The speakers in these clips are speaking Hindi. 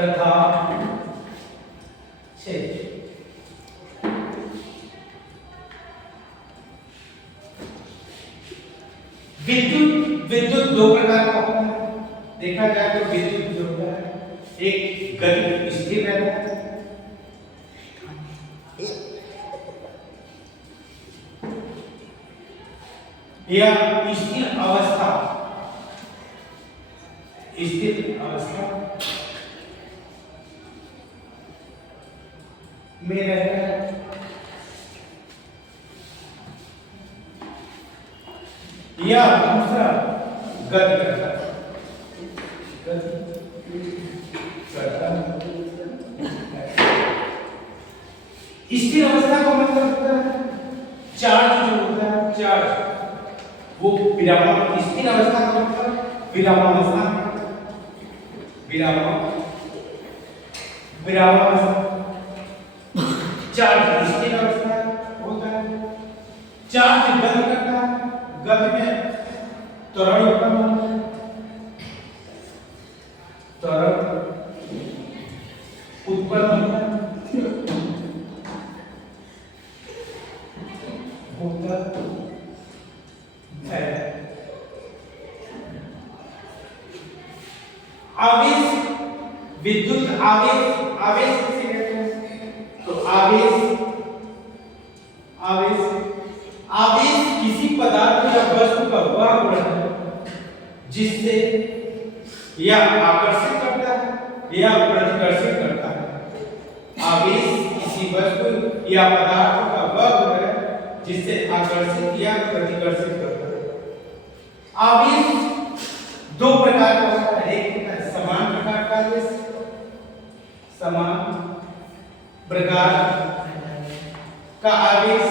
तथा क्षेत्र। विद्युत दो प्रकार का होता है। देखा जाए तो विद्युत जो होता है एक गति स्थिर रहता है, या स्थिर अवस्था में रहता है, या दूसरा गति करता है। स्थिर अवस्था का मतलब होता है चार्ज जो होता है, चार्ज वो विरामावस्था। स्थिर अवस्था का मतलब विरामावस्था, चार्ज स्थिर अवस्था होता है। चार्ज गति करता है, गति में त्वरण उत्पन्न होता है, त्वरण उत्पन्न होता है, आवेश, विद्युत आवेश किसे कहते हैं? तो आवेश किसी पदार्थ या वस्तु का वह गुण है जिससे या आकर्षित करता है या प्रतिकर्षित करता है। आवेश किसी वस्तु या पदार्थ का वह गुण है जिससे आकर्षित या प्रतिकर्षित करता है। आवेश दो प्रकार का होता है। एक होता है समान प्रकार का आवेश, समान प्रकार का आवेश,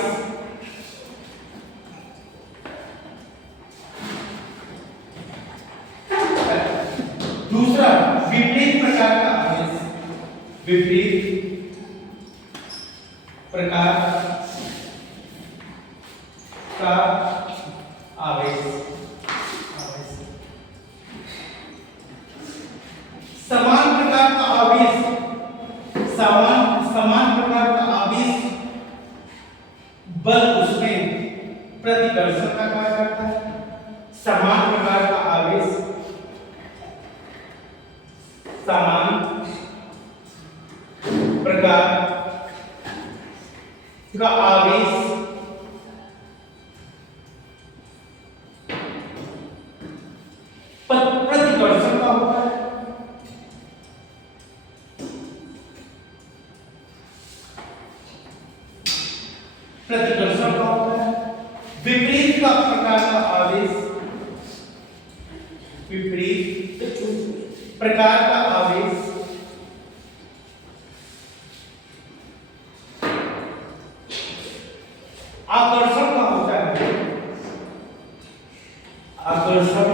दूसरा विपरीत प्रकार का आवेश, विपरीत प्रकार का आवेश। समान प्रकार का आवेश, समान प्रकार का आवेश बल उसमें प्रतिकर्षण का कार्य करता है। समान प्रकार का आवेश, समान प्रकार का आवेश प्रतिकर्षण का होता है। प्रतिकर्षण का होता है। विपरीत का प्रकार का आवेश, विपरीत प्रकार का आवेश आकर्षण का होता है। आकर्षण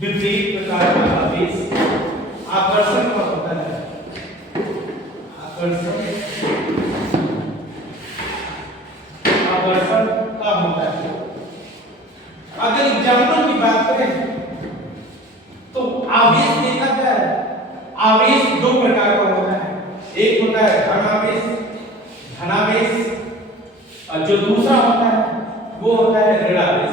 विपरीत प्रकार का आवेश आकर्षण का होता है। आकर्षण का होता है। अगर एग्जाम्पल की बात करें तो आवेश देखा जाए, आवेश दो प्रकार का होता है। एक होता है धनावेश और जो दूसरा होता है वो होता है ऋणावेश।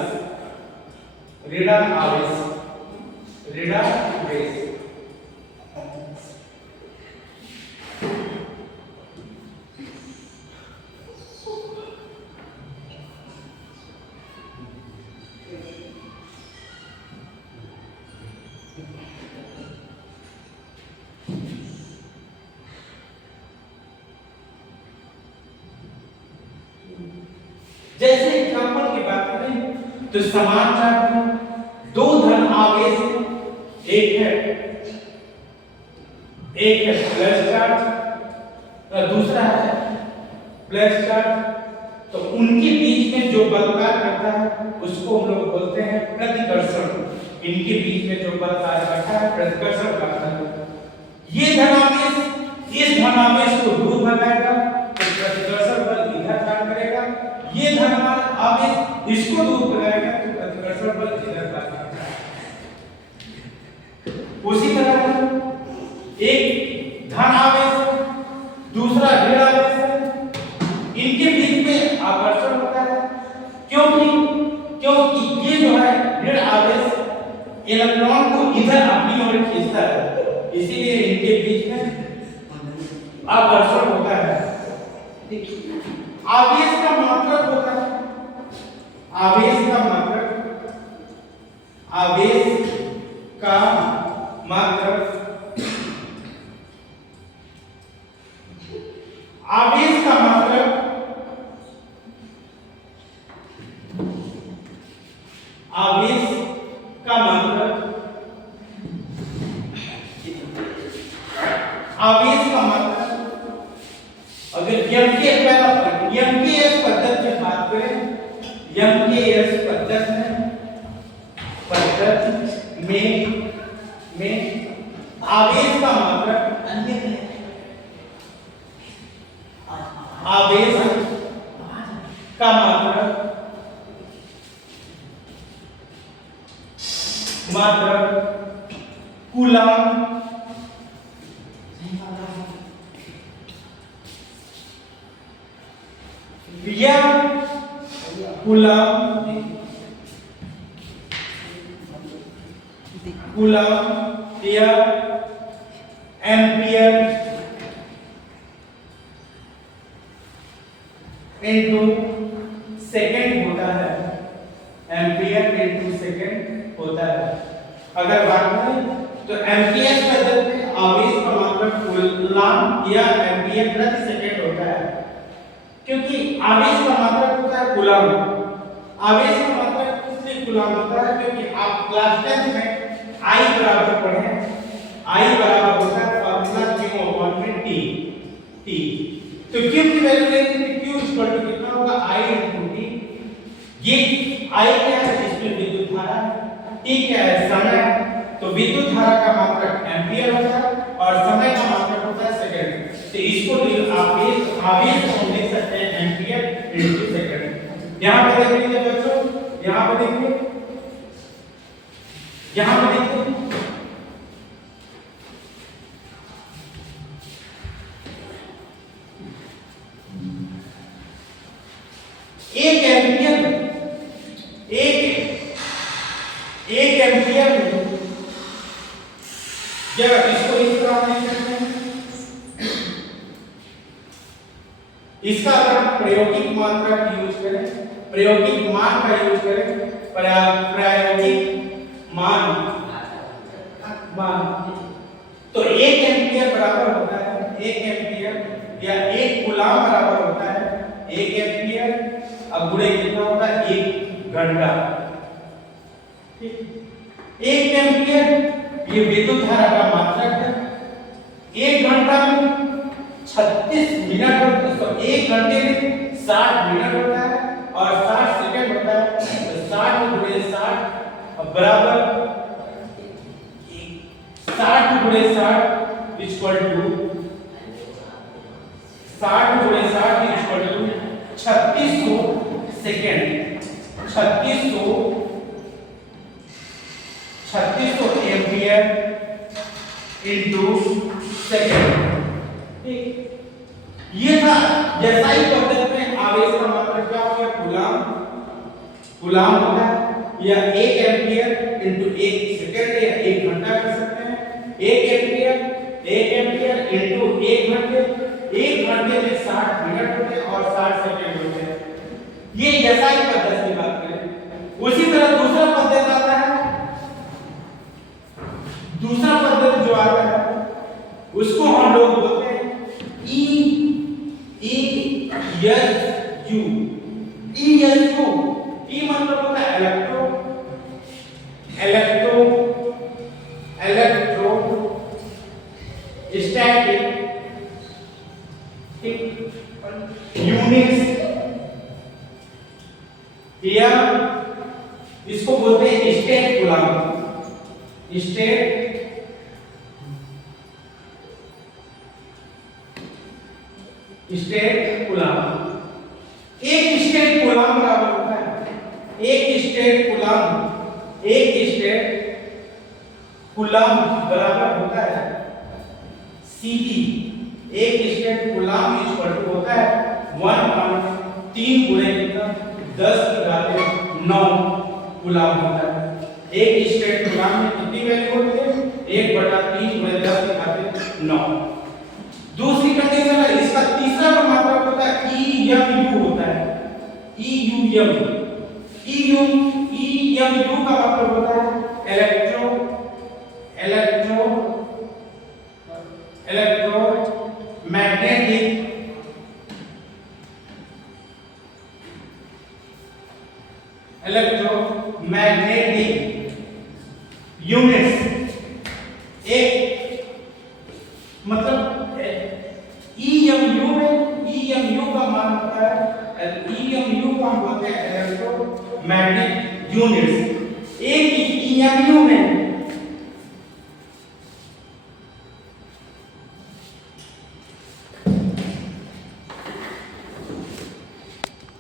जैसे एग्जांपल की बात करें तो समान चार्ज में दो धन आवेश, एक है प्लस चार्ज और दूसरा है प्लस चार्ज। तो उनके बीच में जो बल कार्य करता है उसको हम लोग बोलते हैं प्रतिकर्षण। इनके बीच में जो बल कार्य करता है प्रतिकर्षण करता है। ये धनावेश इस धनावेश को दूर भगाएगा तो प्रतिकर्षण बल इधर कार्य करेगा। ये धनवान आवेश इसको दूर भगाएगा तो प्रतिकर्षण बल इधर कार्य करेगा। उसी तरह एक धन आवेश है, दूसरा ऋण आवेश है, इनके बीच में आकर्षण होता है। क्योंकि ये जो है ऋण आवेश इलेक्ट्रॉन को इधर अपनी ओर खींचता है, इसीलिए इनके बीच में आकर्षण होता है। आवेश का मात्रक होता है, आवेश का मात्रक, आवेश का मात्रक, आवेश का मात्रक, आवेश का मात्रक, आवेश का मात्रक अगर एमकेएस पद्धति में बात करें, एमकेएस पद्धति में आवेश का मात्रक, आवेश का मात्रक कूलम या कूलम या एम्पियर इनटू सेकंड होता है, एम्पियर इनटू सेकंड होता है। अगर बात करें तो एम्पियर पद्धति में आवेश का मात्रक कूलम या एम्पियर प्रति सेकंड होता है, क्योंकि आवेश का मात्रक होता है कूलम। आवेश का मात्रक इसलिए कूलम होता है क्योंकि आप क्लास 10 में I बराबर पढ़े, I बराबर होता है फॉर्मूला Q अपॉन में T। तो Q की वैल्यू लेंगे तो Q इक्वल टू कितना होगा I इनटू T। ये I क्या है, इसमें विद्युत धारा है, T क्या है, समय। तो विद्युत धारा का मात्रक एम्पियर होता है और समय का मात्रक होता है सेकंड। तो इसको आप आवेश को लिख सकते हैं एम्पियर इनटू सेकंड। यहां पे देख लीजिए बच्चों, यहां पे देखिए, यहां पे देखिए एक एम्पियर में जब इसको इस तरह लिख सकते हैं, इसका अगर हम प्रायोगिक मात्रा की यूज करें, प्रायोगिक मान का यूज करें, प्रायोगिक मान तो 1 एम्पियर बराबर होता है, 1 एम्पियर या 1 कूलम बराबर होता है 1 एम्पियर। अब गुणे कितना होता है, 1 घंटा। ठीक, 1 एम्पियर ये विद्युत धारा का मात्रक है। 1 घंटा में 36 मिनट होता है, तो 1 घंटे में 60 मिनट होता है और 60 सेकंड होता है। तो 60 गुणे 60 बराबर 60 गुणे 60 इक्वल टू 60 गुणे 60 equal to 3600 second, 3600 ampere into second. ठीक, ये था एसआई पद्धति में आवेश का मात्रक क्या हो गया, कूलम होता है, या 1 एम्पियर इनटू 1 सेकंड या 1 घंटा कर सकते हैं। 1 एम्पियर इनटू 1 घंटे, 1 घंटे में 60 मिनट होते हैं और 60 सेकंड होते हैं। ये एसआई पद्धति की बात करें। उसी तरह दूसरा पद्धति आता है, दूसरा पद्धति जो आता है उसको हम लोग बोलते हैं ESU। ई मतलब होता है इलेक्ट्रोस्टैटिक यूनिट्स, या इसको बोलते हैं स्टेट कूलम। स्टेट कूलम, एक स्टेट कूलम बराबर होता है, एक स्टेट कूलम्ब बराबर होता है सीधी, एक स्टेट कूलम्ब इक्वल टू होता है 1/3 गुणे कितना 10⁻9 कूलम्ब होता है। एक स्टेट कूलम्ब में कितनी वैल्यू होती है 1/3 गुणे 10⁻9। दूसरी कंडीशन है, इसका तीसरा जो मात्रक होता है EMU होता है, EUM का मतलब होता है इलेक्ट्रोमैग्नेटिक यूनिट्स। एक मतलब EMU में EMU का मान होता है, EMU का हम बोलते हैं इलेक्ट्रोमैग्नेटिक यूनिट्स। एक EMU में